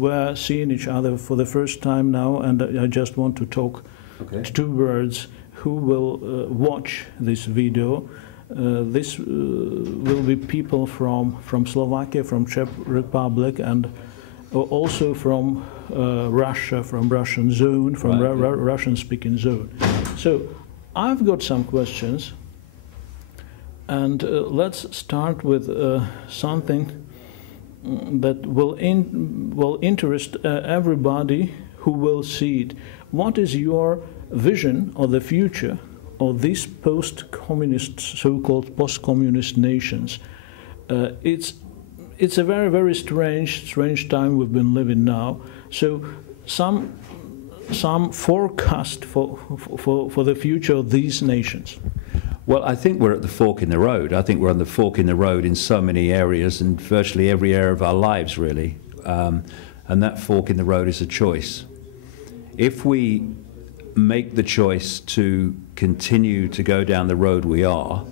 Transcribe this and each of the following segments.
were seeing each other for the first time now, and I just want to talk two words. Who will watch this video? This will be people from Slovakia, from Czech Republic, and also from Russia, from Russian zone, from Russian-speaking zone. So I've got some questions, and let's start with something that will interest everybody who will see it. What is your vision of the future of these post-communist, so-called post-communist nations? It's a very, very strange time we've been living now. So some forecast for the future of these nations. Well, I think we're at the fork in the road. I think we're on the fork in the road in so many areas, and virtually every area of our lives, really. And that fork in the road is a choice. If we make the choice to continue to go down the road we are,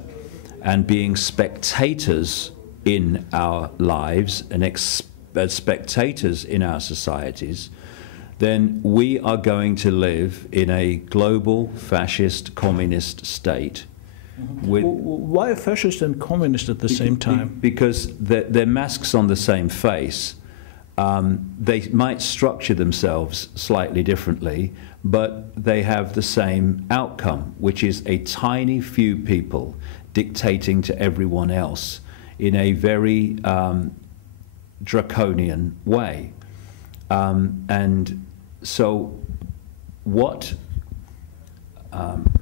and being spectators in our lives and spectators in our societies, then we are going to live in a global fascist communist state. Why fascist and communist at the same time? Because they're masks on the same face. They might structure themselves slightly differently, but they have the same outcome, which is a tiny few people dictating to everyone else in a very draconian way. And so what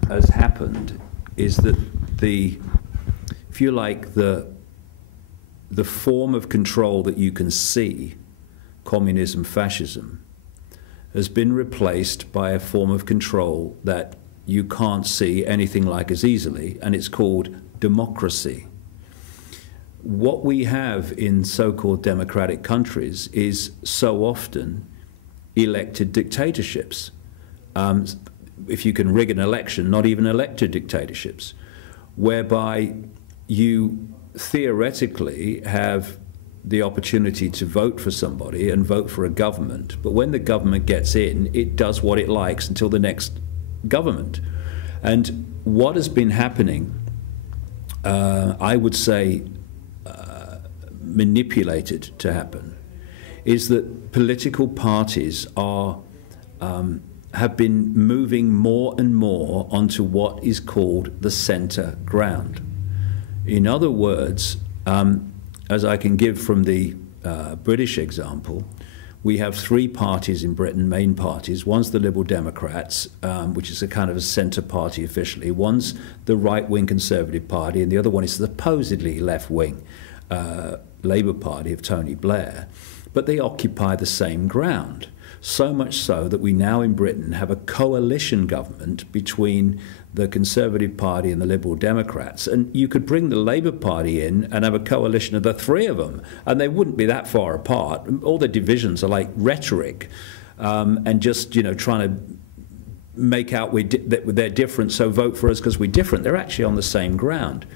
has happened is that if you like, the form of control that you can see, communism, fascism, has been replaced by a form of control that you can't see anything like as easily, and it's called democracy. What we have in so-called democratic countries is so often elected dictatorships. If you can rig an election, not even elected dictatorships, whereby you theoretically have the opportunity to vote for somebody and vote for a government, but when the government gets in, it does what it likes until the next government. And what has been happening, I would say manipulated to happen, is that political parties are have been moving more and more onto what is called the centre ground. In other words, as I can give from the British example, we have three parties in Britain, main parties. One's the Liberal Democrats, which is a kind of a centre party officially. One's the right-wing Conservative Party, and the other one is the supposedly left-wing Labour Party of Tony Blair. But they occupy the same ground. So much so that we now in Britain have a coalition government between the Conservative Party and the Liberal Democrats. And you could bring the Labour Party in and have a coalition of the three of them, and they wouldn't be that far apart. All the divisions are like rhetoric and just, you know, trying to make out that they're different, so vote for us because we're different. They're actually on the same ground.